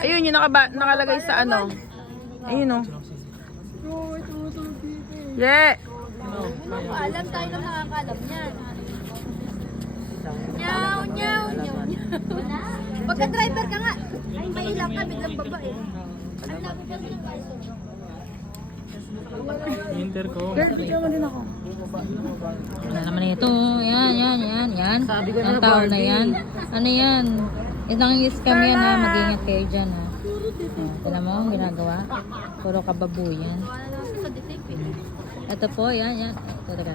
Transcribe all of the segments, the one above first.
Ayun, yung nakalagay sa ano. Ayun o. Yeah! Alam tayo na nakakalam niyan. Nyaw, nyaw, nyaw, nyaw. Pagka driver ka nga, ay may ilang ka, biglang babae. Ang labo pa ng kaso. Intercom. Girl, video mo din ako. Ano naman ito? Yan. Ang tao na yan. Ano yan? Isang scam yan ha. Mag-ingat kayo dyan ha. Alam mo ang ginagawa? Puro kababuyan. Sa detective. Ito po, yan. Ito talaga.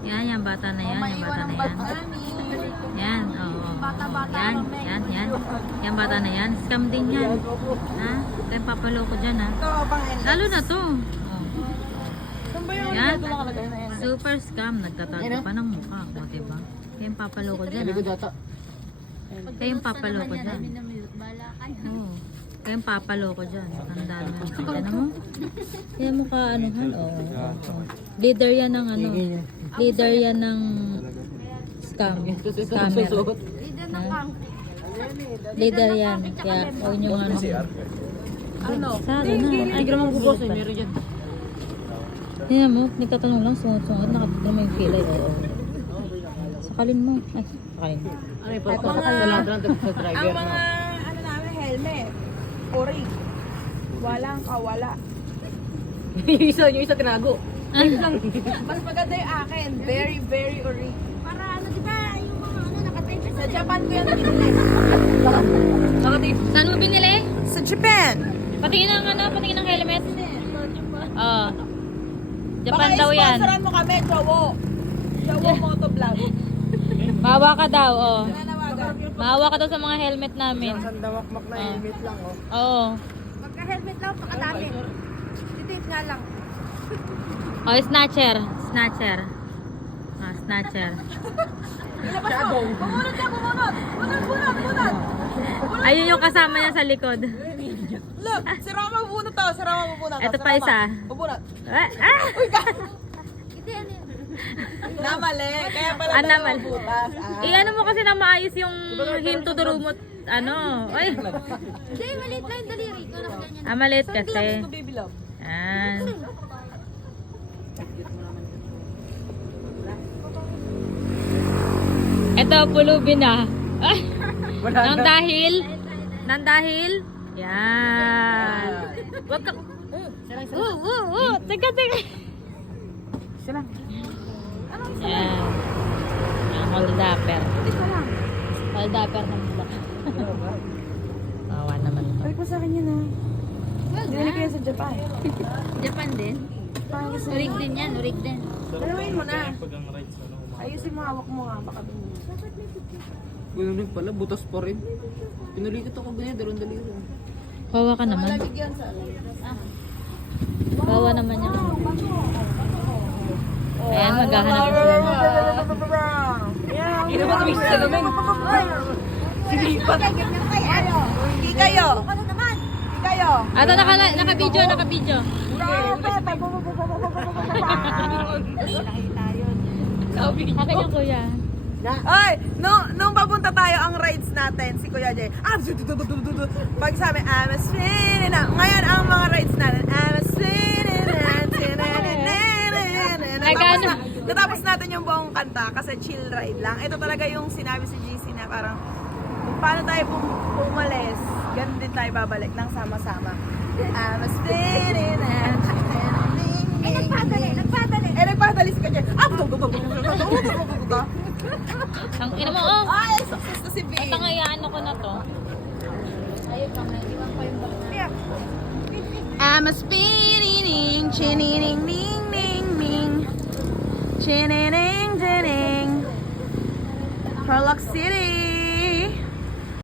Yan, bata na yan. Yung bata na yan. Yan, oo. Bata-bata. Yan. Yan, bata na yan. Scam din yan. Ha? Kaya papaloko dyan ha. Lalo na to. Yan. Super scam. Nagtatago pa ng mukha. O, diba? Kaya yung papaloko dyan ha. Kaya yung papaloko dyan. Oo. Kaya yung papaloko dyan. Tandaan mo. Tignan mo. Kaya mo ka anuhan. Oo. Leader yan ng ano. Leader yan ng scam. Scammer. Leader yan. Kaya huwag nyo ano. Ano? Sado na. Ay, grabe mo bukas. Meron dyan. Tingnan mo. Nagtatanong lang. Sunod-sunod. Nakatitira mo yung pilay. Oo. Sakalin mo. Ay, sakalin mo. Ano yung pagkakasalaran Ang mga ano namin, helmet. Ori. Walang kawala. yung isa tinago. Mas maganda yung akin. Very, very ori. Para ano, di ba, yung mga ano, nakatape Sa Japan ko yan binili. Saan mo binili? Sa Japan! Patingin ng ano? Patingin ng helmet? Oo. Japan Baka daw yan. isponsoran mo kami, Jowo. Jowo Motovlog. Mahawa ka daw, oh. Nanawagan. Mahawa ka daw sa mga helmet namin. Sandamakmak na helmet lang, oh. Oo. Magka-helmet lang, pakadami. Titip nga lang. Oh, snatcher. Snatcher. Ah, snatcher. Ilabas mo. Bumunot ka, bumunot. Bunot. Ayun yung kasama niya sa likod. Look, si Rama bubunot to. Si Rama bubunot. Ito Si pa Rama. isa. Bubunot. Ah! Hindi, ano yun? Namali. Kaya pala Ah, naman. butas. Ano mo kasi na maayos yung hinto durumot. Ano? Ay, Hindi, maliit lang yung daliri ko. Nakaganyan. maliit Saan kasi. gloves ko, baby love? Yan. Ito, pulubin na. Ay, nang dahil, yan. Wag ka, teka. Sila. Yan. Ang holdapper. Holdapper ng bulak. Awa naman to. Ay, pa sa akin yun ha. Dinili ko yan sa Japan. Japan din. Urig din yan, urig din. Dalawin mo na. Ayusin mo, hawak mo nga. Baka dun. Ganun rin pala, butas pa rin. Pinulikat ako ganyan, dalawang daliri. Kawa ka naman. Malamig yan sa Kawa naman yan. Ayan, maghahanap sila. Ino ba tumig sa lamin? Silipat. Hindi kayo. Ano naman? Hindi kayo. Ato, naka-video. Akin yung kuya. Ay, nung papunta tayo ang rides natin, si Kuya Jay, pag sabi, I'm a spinning out. Ngayon, ang mga rides natin, I'm a spinning out. Natapos natin yung buong kanta kasi chill ride lang. Ito talaga yung sinabi si GC na parang, kung paano tayo pumalis, ganun din tayo babalik ng sama-sama. I'm a spinning out. Ay, nagpadali. Nagpadali si Kuya Jay. Ang ina mo, oh. Ay, success to si Vin. Tangayaan ako na to. I'm a spinning, chinning, ding, ding, ding, chinning, ding, Tarlac City.